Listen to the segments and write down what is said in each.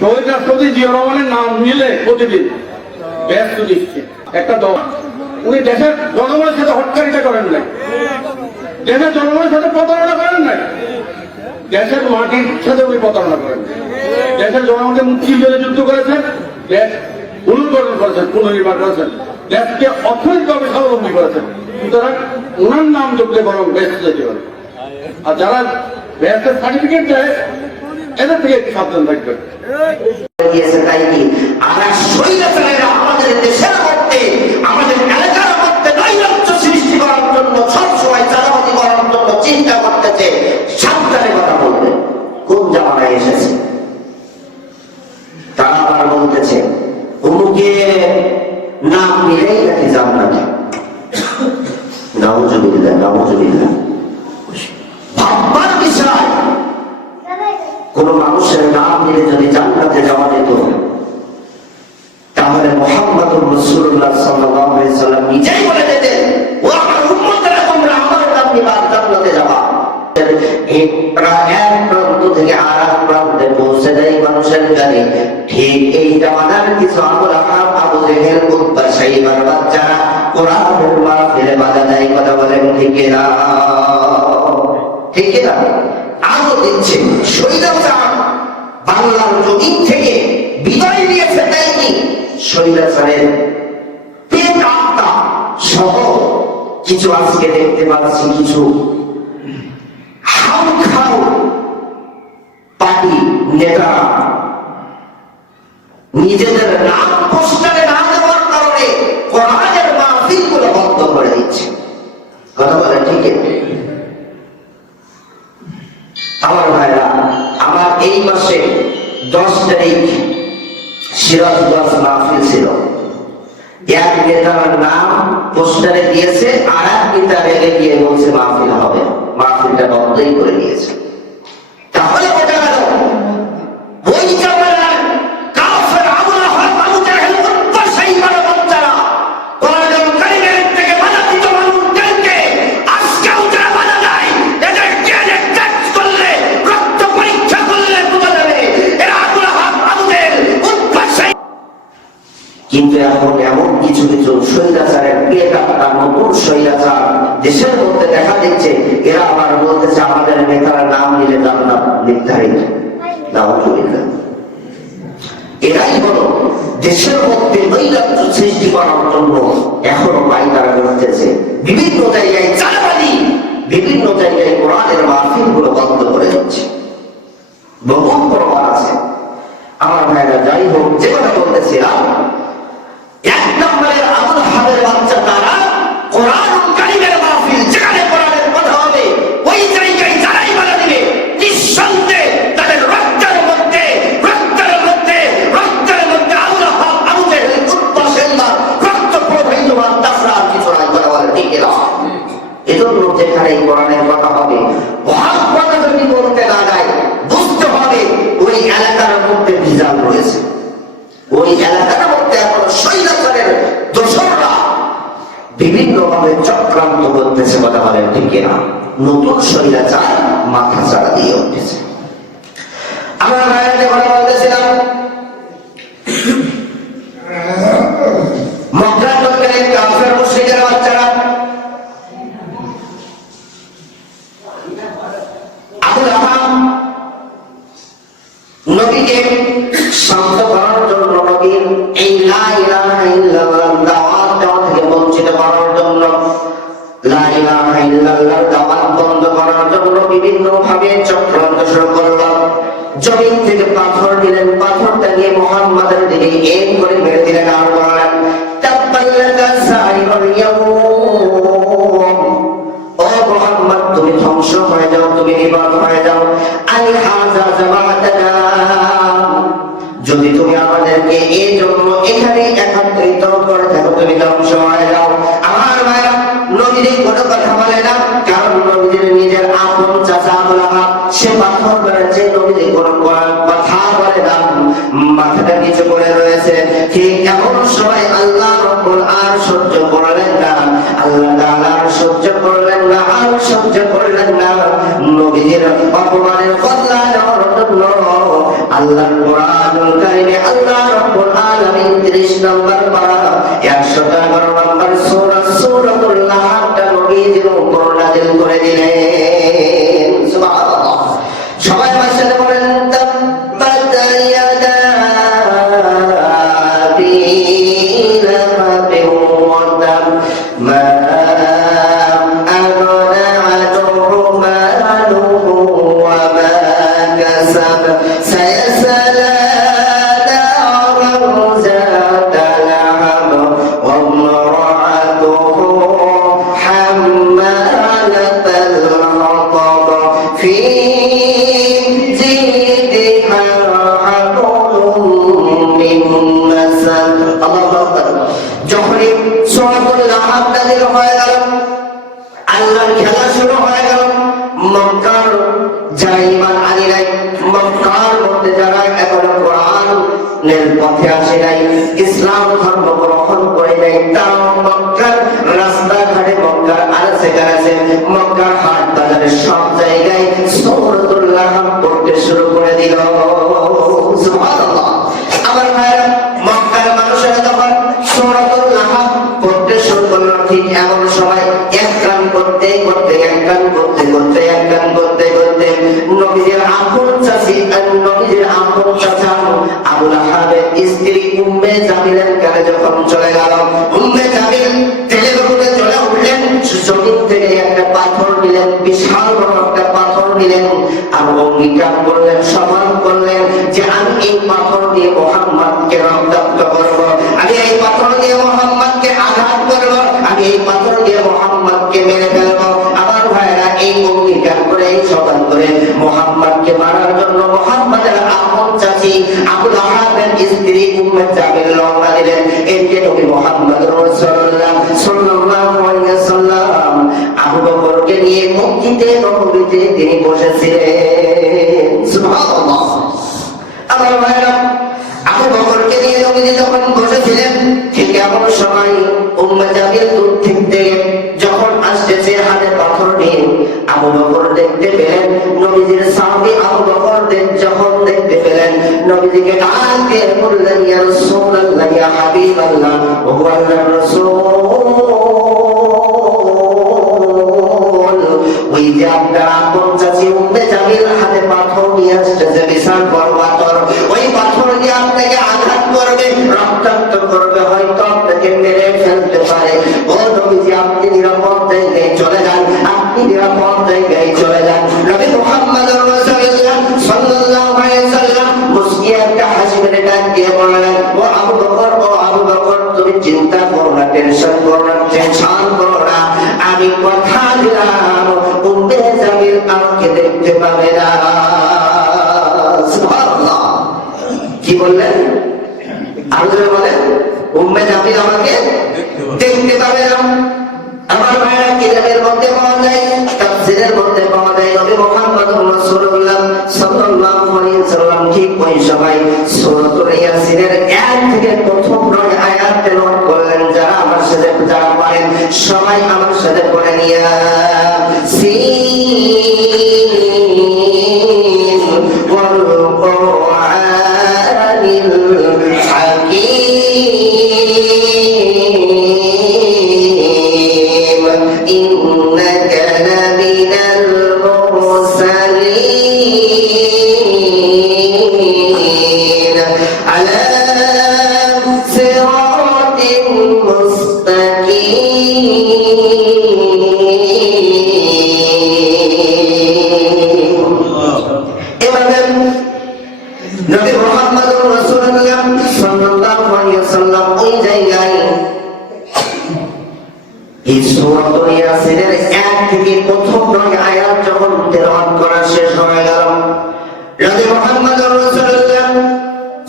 শহীদ রাষ্ট্রপতি জিয়া রহমানের নাম নিলে প্রতিদিন ব্যস্ত দিচ্ছে একটা দল। উনি দেশের জনগণের সাথে হটকারিতা করেন নাই, দেশের জনগণের সাথে প্রতারণা করেন নাই, দেশের মাটির সাথে উনি প্রতারণা করেন, দেশের জনগণকে মুক্তিযুদ্ধে যুদ্ধ করেছেন, দেশ পুনর্গঠন করেছেন, পুনর্নির্মাণ করেছেন, দেশকে অর্থনৈতিকভাবে স্বাবলম্বী করেছেন। সুতরাং ওনার নাম যোগলে বরং ব্যস্ত যেতে পারে। আর যারা ব্যস্তের সার্টিফিকেট দেয় এদের থেকে একটু সাবধান থাকবে। আমাদের দেশের মধ্যে আমাদের এলাকার মধ্যে নৈরাজ্য সৃষ্টি করার জন্য সবসময় চাঁদাবাজি করার জন্য চিন্তা করতেছে। সাবধানে কথা বলবে কোন জামানায় এসেছে। তারা আবার বলতেছে অমুকে নাম নিলেই নাকি জান্নাতে। নাউজুবিল্লাহ নাউজুবিল্লাহ। ভাববার বিষয়, কোন মানুষের নাম নিলে যদি জান্নাতে যাওয়া যেত তাহলে মুহাম্মদুর রাসূলুল্লাহ সাল্লাল্লাহু আলাইহি সাল্লাম নিজেই বলে দিতেন ও আমার উম্মতরা তোমরা আমার নাম নিবা জান্নাতে যাবা। এক প্রান্ত থেকে আরেক প্রান্তে পৌঁছে দেয় মানুষের গাড়ি। ঠিক এই জামানার কিছু আবু জেহেল উতবা সাইবার বাচ্চারা কোরআনের মাহফিলে বাধা দেয়। কথা বলেন ঠিক না? ঠিক না? আরো দিচ্ছে শহীদাচার বাংলার জমিন থেকে বিদায় নিয়েছে তাইনি। শহীদাচারের পেট আত্মা সহ কিছু আজকে দেখতে পাচ্ছি কিছু হাউখাউ পার্টি নেতারা নিজেদের নাম পোস্টারে না দেওয়ার কারণে কোরআনের মাহফিল গুলো বন্ধ করে দিচ্ছে। কথা বলে ঠিক? আমার ভাইরা, আমার এই মাসে 10 তারিখ সিরাজগঞ্জ মাহফিল ছিল। এক নেতার নাম পোস্টারে দিয়েছে, আর এক নেতা রেগে গিয়ে বলছে মাহফিল হবে, মাহফিলটা বন্ধই করে দিয়েছে। তাহলে বোঝা গেল ওই জামানার কাফের আবুল আহাব আবু জাহেল উতবা সাইবার বাচ্চারা কোরআন কারীমের থেকে বাধা দিত মানুষদেরকে। আজকেও যারা বাধা দেয় এদের জেলে টেস্ট করলে রক্ত পরীক্ষা করলে বোঝা যাবে এরা আবুল আহাব আবু জাহেল উতবা সাইবার। কিন্তু এখন এমন কিছু কিছু স্বৈরাচারের পেট আত্মা নতুন স্বৈরাচার দেশের মধ্যে দেখা দিচ্ছে। এরা আবার বলতেছে আমাদের নেতার নাম নিলে জান্নাত নির্ধারিত। নাউজুবিল্লাহ। এরাই হলো দেশের মধ্যে নৈরাজ্য সৃষ্টি করার জন্য এখনো পায়তারা করতেছে। বিভিন্ন জায়গায় চাঁদাবাজি, বিভিন্ন জায়গায় কোরআনের মাহফিল গুলো বন্ধ করে দিচ্ছে। বহু প্রমাণ আছে। আমার ভাইরা, যাই হোক, যে কথা বলতেছিলাম, এক নম্বরের আবুল আহাবের বাচ্চা তারা কোরআন কারীমের মাহফিল যেখানে কোরআনের কথা হবে ওই জায়গায় যারাই বাধা দিবে নিঃসন্দেহে তাদের রক্তের মধ্যে আবুল আহাব আবু জাহেল উতবা সাইবার রক্ত প্রবাহিত হওয়ার তাছাড়া আর কিছু নাই। কথা বলে ঠিক না? এজন্য যেখানে কোরআনের কথা হবে হক কথা যদি বলতে না যায় বুঝতে হবে ওই এলাকার মধ্যে বিজাল রয়েছে, ওই এলাকার মধ্যে এখন শৈলাচারের দোসররা বিভিন্ন ভাবে চক্রান্ত করতেছে। কথা বলেন ঠিক না? নতুন শৈলাচার মাথা চাড়া দিয়ে উঠেছে। আমরা ভাইয়াকে কথা বলতেছিলাম মক্কা চক্রের কাফের মুশরিকের বাচ্চারা আবুল আহাব নবীকে শান্ত করার জন্য, নবীর এই লা ইলাহা ইল্লাল্লাহ দাওয়াত দেওয়া থেকে বঞ্চিত করার জন্য, লা ইলাহা ইল্লাল্লাহ দাওয়াত বন্ধ করার জন্য বিভিন্ন ভাবে চক্রান্ত শুরু করল। জমিন থেকে পাথর দিলেন, পাথরটা নিয়ে মুহাম্মাদের দিকে এক করে মেরে দিলেন। আর বললেন তাব্বাল্লাকা সাইরুল ইয়াউম, ও মুহাম্মদ তুমি ধ্বংস হয়ে যাও, তুমি নির্বাক হয়ে যাও। আল হাযা জামাতানা, যদি তুমি আমাদেরকে এই জন্য এখানে একত্রিত করে থাকো তুমি ধ্বংস হয়ে যাও। আমার ভাইরা, নবীর কোনো কথা বলে না, কারণ নবীর নিজের আপন চাচা আবুল আহাব সে পাথর মেরেছে, নবীর কোনো কথা বলে না, মাথাটা নিচু করে রয়েছে। ঠিক এমন সময় আল্লাহ রব্বুল আলামিন সহ্য করলেন না, আল্লাহ তাআলা সহ্য করলেন না, আর সহ্য করলেন না। নবীর অপমানের বদলা নেওয়ার জন্য আল্লাহর কোরআনুল কারীমে আল্লাহ রাব্বুল আলামিন 30 নম্বর পারা 111 নম্বর সূরা সূরাতুল লাহাবটা নবীজির উপর নাযিল করে দিলেন। সুবহানাল্লাহ। সবাই মাশাআল্লাহ বলেন তাব্বাত ইয়াদা আবি লাহাবিন ওয়া তাব মা যখনই সূরাতুল লাহাব নাযিল হয়ে গেল, আল্লাহর খেলা শুরু হয়ে গেল। মক্কার যারা ঈমান আনে নাই, মক্কার মধ্যে যারা এখনো কোরআনের পথে আসে নাই, ইসলাম ধর্ম গ্রহণ করে নাই, তারা মক্কার রাস্তাঘাটে, মক্কার আনাচে-কানাচে, মক্কার হাট বাজারে সব জায়গায় সূরাতুল লাহাব পড়তে শুরু করে দিল। সুবহানাল্লাহ। আমার ভাইরা, মক্কার মানুষেরা যখন সূরাতুল লাহাব পড়তে শুরু করলো, ঠিক এমন সময় এক কান করতে করতে নবীজির আপন চাচি নবীজির আপন চাচা আবু লাহাবের স্ত্রী উম্মে জামিলের কাছে যখন চলে গেল, উম্মে জামিল তেলে বেগুনে চলে উঠলেন, জমিন থেকে একটা পাথর নিলেন, বিশাল বড় একটা পাথর নিলেন, আর অঙ্গীকার করলেন, শপথ করলেন যে আমি এই পাথর দিয়ে মুহাম্মদকে রক্তাক্ত করব, আমি এই পাথর দিয়ে মুহাম্মদকে আঘাত করব, আমি এই পাথর দিয়ে মুহাম্মদকে মেরে ফেলব। আমার ভাইরা, এই অঙ্গীকার করে, এই শপথ করে মুহাম্মদকে মারার জন্য মুহাম্মদের আপন চাচি আবু লাহাবের স্ত্রী উম্মে জামিল রওনা দিলেন। এই যে নবী মুহাম্মদ রাসূলুল্লাহ সাল্লাল্লাহু আলাইহি ওয়াসাল্লাম আবু বকরকে নিয়ে মসজিদে নববীতে তিনি বসেছিলেন। সুবহানাল্লাহ। আমার ভাইরা, আবু বকরকে নিয়ে নবীজি যখন বসেছিলেন, ঠিক এমন সময় উম্মে জামিল দূর থেকে যখন আসতেছে হাতে পাথর নিয়ে, আবু বকর দেখতে পেলেন, নবীজির সাহাবী আবু বকর যখন দেখতে পেলেন, নবীজিকে ডাক দিয়ে বললেন, ইয়া রাসূলুল্লাহ, ইয়া হাবিবাল্লাহ, ও আল্লাহর রাসূল, ওই যে আপনার আপন চাচি উম্মে জামিল হাতে পাথর নিয়ে আসতেছে, বিশাল বড় পাথর, ওই পাথর দিয়ে আপনাকে আঘাত করবে, রক্তাক্ত করবে, হয়তো আপনাকে মেরে ফেলতে পারে। ও নবীজি, আপনি নিরাপদ জায়গায় চলে যান, আপনি নিরাপদ জায়গায় চলে যান। নবী মুহাম্মদ রাসূলুল্লাহ সাল্লাল্লাহু আলাইহি ওয়াসাল্লাম মুস্কি একটা হাসি মেরে ডাক দিয়ে বললেন, ও আবু বকর, ও আবু বকর, তুমি চিন্তা করো না, টেনশন করো না, টেনশন করো না, আমি কথা দিলাম উম্মে জামিল আমাকে দেখতে পাবে না। সুবহানাল্লাহ। কি বললেন? আল্লাহ বলেন, উম্মে জামিল আমাকে দেখতে পাবে না। আমার ভাইরা, কিতাবের মধ্যে পাওয়া যায়, তাফসীরের মধ্যে পাওয়া যায়, নবী মুহাম্মদ রাসূলুল্লাহ সাল্লাল্লাহু আলাইহি ওয়াসাল্লাম ঠিক ওই সময় সূরাতুল ইয়াসিনের 1 থেকে প্রথম 9 আয়াত তেলাওয়াত করলেন। যারা আমার সাথে যারা পারেন সবাই আমার সাথে পড়ে নিয়ে সিন ওয়াল কুরআনিল হাকীম ইন্নাকা লামিনাল মুরসালিন আলা সিরাতিন মুস্তাকিম। এভাবে নবী মুহাম্মদ রাসূলুল্লাহ সাল্লাল্লাহু আলাইহি ওয়াসাল্লাম ওই জায়গায় এই সূরাতুল ইয়াসিনের 1 থেকে প্রথম 9 আয়াত যখন তেলাওয়াত করা শেষ হয়ে গেল, নবী মুহাম্মদ রাসূলুল্লাহ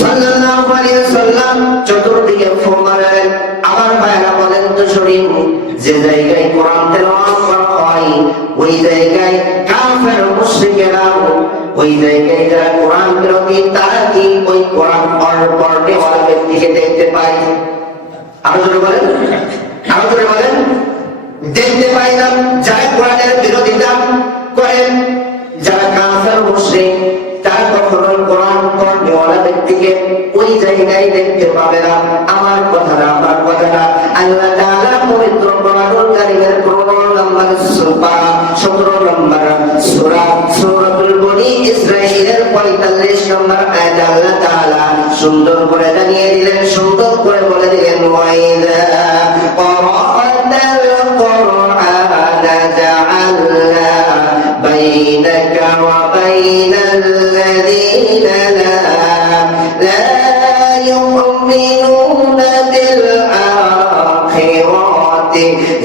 সাল্লাল্লাহু আলাইহি ওয়াসাল্লাম চতুর্দিকে ফু মারলেন। আমার ভাইরা বলেন তো শরীর, যে জায়গায় কোরআন তেলাওয়াত করা হয় ওই জায়গায় কাফের মুশরিকেরা, ওই জায়গায় যারা কোরআন বিরোধী, তারা কি ওই কোরআন পড়নেওয়ালা ব্যক্তিকে দেখতে পায়? আরো বলেন, দেখতে পাই না। যারা কোরআনের বিরোধিতা করেন, যারা কাফের মুশরিক, তারা কখনো কোরআন নবীজিকে ওই জায়গায় দেখতে পাবে না। আমার কথা না, আমার কথা না, আল্লাহ তাআলা পবিত্র কোরআনুল কারীমের 15 নম্বর সূরা 17 নম্বর সূরা সূরাতুল বনী ইসরাঈলের 45 নম্বর আয়াত আল্লাহ তাআলা সুন্দর করে জানিয়ে দিলেন, সুন্দর করে বলে দিলেন, ওয়াইদা ক্বারা'তাল কুরআনা জা'আলনা বাইনাকা ওয়া বাইনাল্লাযীনা লা يؤمنون بالآخرة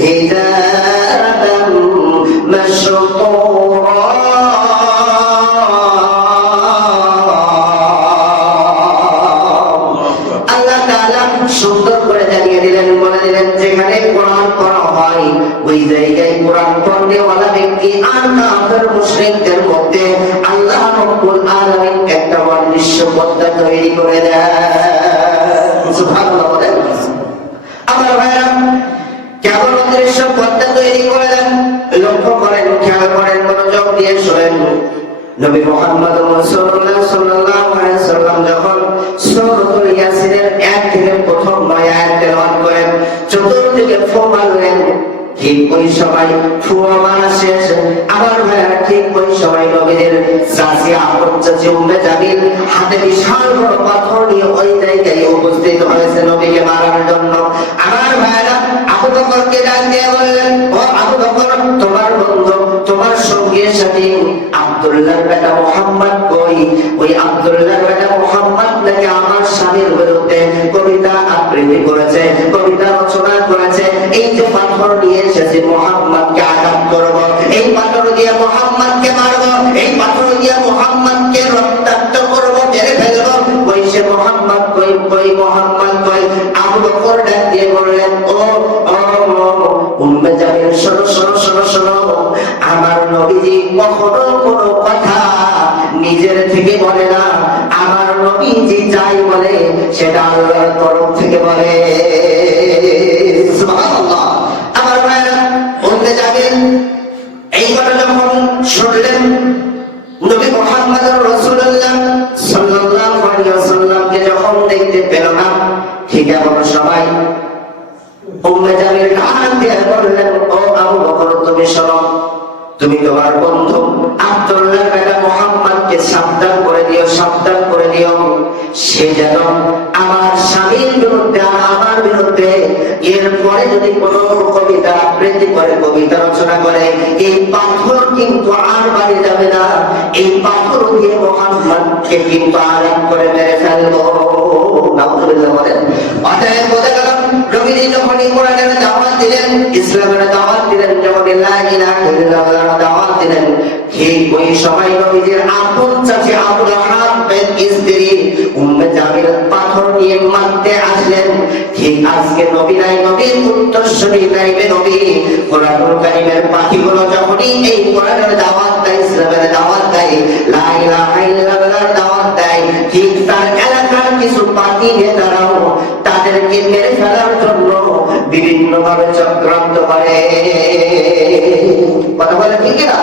حجابا مستورا আল্লাহ তাআলা সুন্দর করে জানিয়ে দিলেন, বলে দিলেন, যেখানে কোরআন পড়া হয় ওই জায়গায় কোরআন পড়নেওয়ালা ব্যক্তি আর কাফের মুশরিকদের মধ্যে আল্লাহ রাব্বুল আলামিন একটা অদৃশ্য পর্দা তৈরি করে দেন। সুবহানাল্লাহ বলেন। আমার ভাইরা, কেমন অদৃশ্য পর্দা তৈরি করে দেন লক্ষ্য করেন, খেয়াল করেন, মনোযোগ দিয়ে শোনেন। নবী মুহাম্মদ রাসূলুল্লাহ সাল্লাল্লাহু আলাইহি ওয়াসাল্লাম যখন সূরাতুল ইয়াসিনের 1 থেকে প্রথম 9 আয়াত তেলাওয়াত করেন, চতুর্দিকে ফু মারলেন, ঠিক ওই সময় ফু মারা শেষ। আমার ভাইরা, ঠিক ওই সময় নবীদের চাচি আপন চাচি উম্মে জামিল হাতে বিশাল বড় পাথর নিয়ে ওই জায়গায় উপস্থিত হয়েছে নবীকে মারার জন্য। আমার ভাইরা, আবু বকরকে ডাক দিয়ে বললেন, ও আবু বকর, তোমার বন্ধু, তোমার সঙ্গীর সাথে আব্দুল্লাহর বেটা মুহাম্মদ কই? ওই আব্দুল্লাহর বেটা মুহাম্মদ নাকি আমার স্বামীর বিরুদ্ধে কবিতা আবৃত্তি করেছে, কবিতা রচনা করেছে। এই যে পাথর নিয়ে এসেছে মুহাম্মদকে আঘাত করব, এই পাথর দিয়ে মুহাম্মদকে মারব, এই পাথর দিয়ে মুহাম্মদকে রক্তাক্ত করব, মেরে ফেলব। ওই সে মুহাম্মদ কই, কই মুহাম্মদ কই? আবু বকর ডাক দিয়ে বললেন, ও উম্মে জামিল, শোনো শোনো শোনো শোনো, আমার নবীজি কখনো কোনো কথা নিজের থেকে বলে না। আমার নবীজি যাই বলে সেটা আল্লাহর তরফ থেকে বলে। সুবহানাল্লাহ। আমার ভাইরা, উম্মে জামিল এই কথা যখন শুনলেন, নবী মুহাম্মদ রাসূলুল্লাহ সাল্লাল্লাহু আলাইহি ওয়াসাল্লামকে যখন দেখতে পেল না, ঠিক এমন সময় উম্মে জামিল ডাক দিয়ে বললেন, ও আবু বকর, তুমি শোনো, তুমি তোমার বন্ধু আব্দুল্লাহর বেটা মুহাম্মদকে সাবধান করে দিও, সাবধান করে দিও, সে যেন আমার স্বামীর বিরুদ্ধে আর আমার বিরুদ্ধে এরপরে যদি কোনো কবিতা আবৃত্তি করে, কবিতা রচনা করে, এই পাথর কিন্তু আর বাড়ি যাবে না। এই পাথর দিয়ে মুহাম্মদকে কিন্তু আরেক করে মেরে ফেলবো। নাউযুবিল্লাহ বলেন। অতএব বোঝা গেল, নবীজি যখন কোরআনের দাওয়াত দিলেন, ইসলামের দাওয়াত দিলেন, যখন লা ইলাহা ইল্লাল্লাহর দাওয়াত দিলেন, ঠিক ওই সময় নবীজির আপন চাচি আবু লাহাবের স্ত্রী উম্মে জামিল পাথর নিয়ে মারতে আসলেন। ঠিক আজকে নবী নাই, নবীর উত্তরসূরি নাইবে নবী, কোরআনুল কারীমের পাখিগুলো যখনই এই কোরআনের দাওয়াত দেয়, ইসলামের দাওয়াত দেয়, লা ইলাহা ইল্লাল্লাহর দাওয়াত দেয়, ঠিক তার এলাকার কিছু পাখি নেতারাও তাদেরকে মেরে ফেলার জন্য বিভিন্ন ভাবে চক্রান্ত করে। কথা বলে ঠিক না?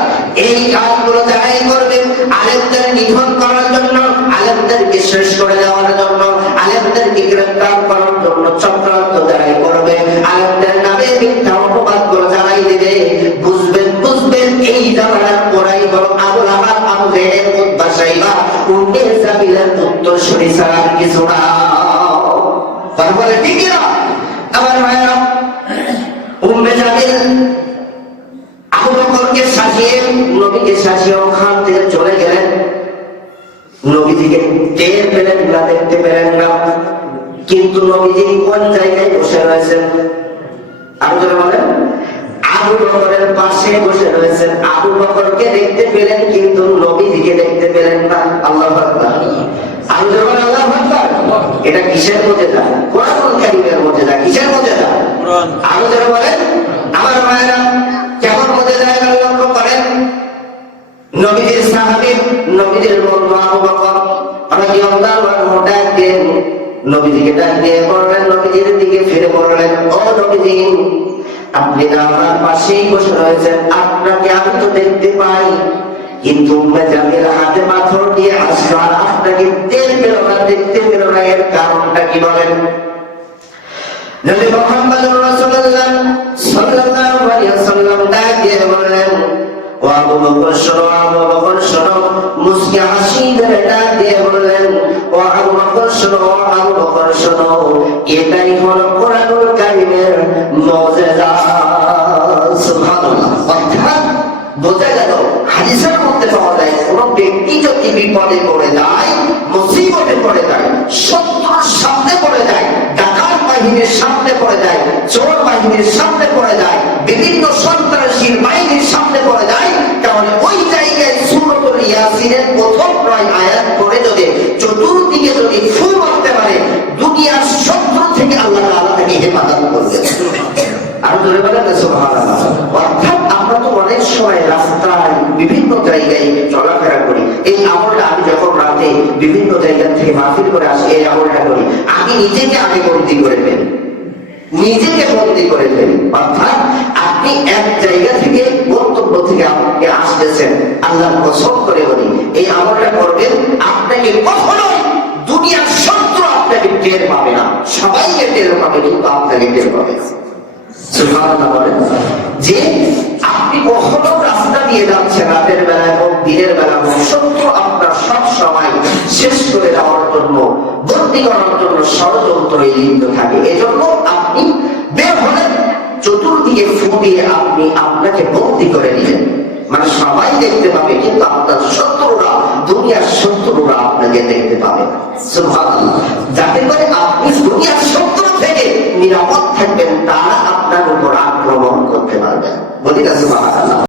এই কাজগুলো যারাই করবে, আলেমদের নিধন করার জন্য, আলেমদেরকে শেষ করে দেওয়ার জন্য, আলেমদেরকে গ্রেফতার করার জন্য চক্রান্ত যারাই করবে, আলেমদের নামে মিথ্যা অপবাদগুলো যারাই দেবে, বুঝবেন বুঝবেন এই জামানার পড়াই হলো আবু লাহাব, আবু জেহেল, উতবা, শাইবা, উম্মে জামিলের উত্তরসূরি ছাড়া আর কিছু না। কথা বলে ঠিক না? আমার ভাইরা, উম্মে জামিল আবু বকরকে শাসিয়ে, নবীকে শাসিয়ে ওখান থেকে চলে গেলেন। নবীজিকে টের পেলেন না, দেখতে পেলেন না, কিন্তু নবীজি কোন জায়গায় বসে রয়েছেন? আরো যারা বলেন, আবু বকরের পাশে বসে রয়েছেন। আবু বকরকে দেখতে পেলেন, কিন্তু নবীজিকে দেখতে পেলেন না। আল্লাহু আকবার। আরো যারা বলেন আল্লাহু আকবার। এটা কিসের মুজিজা? কোরআনুল কারীমের মুজিজা। কিসের মুজিজা? কোরআন। আরো যারা বলেন, আমার ভাইরা, কেমন মুজিজা এগুলো লক্ষ্য করেন। নবীজির সাহাবী, নবীজির বন্ধু আবু বকর রাদিয়াল্লাহু আনহু ডাক দেন, নবীজিকে ডাক দিয়ে বললেন, নবীজির দিকে ফিরে বললেন, ও নবীজি, আপনি তো আমার পাশেই বসে রয়েছেন, আপনাকে আমি তো দেখতে পাই, কিন্তু উম্মে জামিল হাতে পাথর দিয়ে আসলো আর আপনাকে তেল পেল না, দেখতে পেল না। এর কারণটা কি বলেন? নবী মুহাম্মদুর রাসূলুল্লাহ সাল্লাল্লাহু আলাইহি ওয়াসাল্লাম ডাকে বললেন, ও আবু বকর শোনো, আবু বকর শোনো। মুস্কি হাসি ধরে ডাক দিয়ে বললেন, ও আবু বকর শোনো, আবু বকর শোনো। এটাই হলো কোরআনুল কারীমের মুজিজা। সুবহানাল্লাহ। অর্থাৎ বোঝা গেল হাদিসের মধ্যে পাওয়া যায় কোন ব্যক্তি যদি বিপদে পড়ে যায়, মুসিবতে পড়ে যায়, শত্রুর সামনে পড়ে যায়, ডাকাত বাহিনীর সামনে পড়ে যায়, চোর বাহিনীর সামনে পড়ে যায়, বিভিন্ন সন্ত্রাসীর বাহিনীর সামনে পড়ে যায়, তাহলে ওই জায়গায় সূরাতুল ইয়াসিনের প্রথম 9 আয়াত পড়ে যদি চতুর্দিকে যদি ফু মারতে পারে, দুনিয়ার শত্রু থেকে আল্লাহ তাআলা তাকে হেফাজত করবে। আর জোরে বলেন সুবহানাল্লাহ। অর্থাৎ আমরা তো অনেক সময় রাস্তায় বিভিন্ন জায়গায় চলাফেরা করি। এই আমলটা আমি যখন রাতে বিভিন্ন জায়গা থেকে মাহফিল করে আসি, এই আমলটা করি। আমি নিজেকে আগে বন্দী করে ফেলি, নিজেকে বন্দী করে ফেলি। অর্থাৎ আপনি এক জায়গা থেকে গন্তব্য থেকে আপনি আসতেছেন, আল্লাহর কসম করে বলি এই আমলটা করবেন, আপনাকে কখনোই দুনিয়ার শত্রু আপনাকে টের পাবে না। সবাইকে টের পাবে, কিন্তু আপনাকে টের পাবে না। যে আপনি কখনো রাস্তা দিয়ে যাচ্ছেন রাতের বেলা এবং দিনের বেলা, শত্রু আপনার সব সময় শেষ করে দেওয়ার জন্য, বন্দী করার জন্য ষড়যন্ত্রে লিপ্ত থাকে। এজন্য আপনি বের হলেন, চতুর্দিকে ফু দিয়ে আপনি আপনাকে বন্দী করে নিলেন, মানে সবাই দেখতে পাবে, কিন্তু আপনার শত্রুরা, দুনিয়ার শত্রুরা আপনাকে দেখতে পাবে না। সুবহানাল্লাহ। যাতে করে আপনি দুনিয়ার শত্রু থেকে নিরাপদ থাকবেন, তারা আপনার উপর আক্রমণ করতে পারবেন। বলি না সুবহানাল্লাহ।